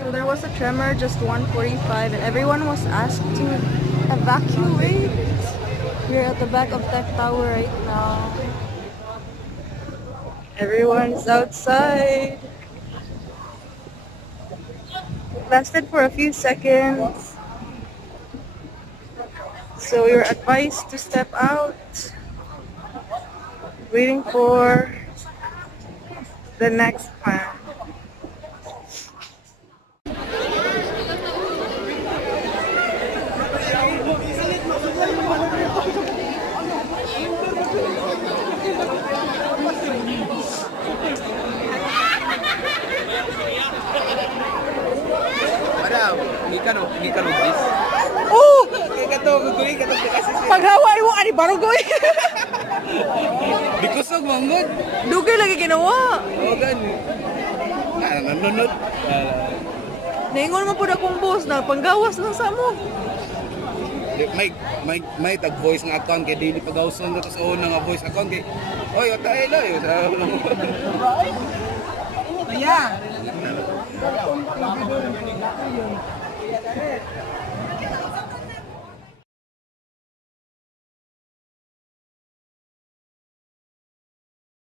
So there was a tremor just 1:45 and everyone was asked to evacuate. We're at the back of Tech Tower right now. Everyone's outside. It lasted for a few seconds. So we were advised to step out, waiting for the next plan. Madam, gikan og this. Oh! Kay kato gugoy kato kasi Paghawa mo ani barugoy. dikusog manggod. Dugay lagi ginawa. O gani. Nanunod. Naingon mo po na kong boss na panggawas lang sa mo. May tag voice nga account kay dili pagawson ko sa una nga voice account kay oy otay la yo. Yeah.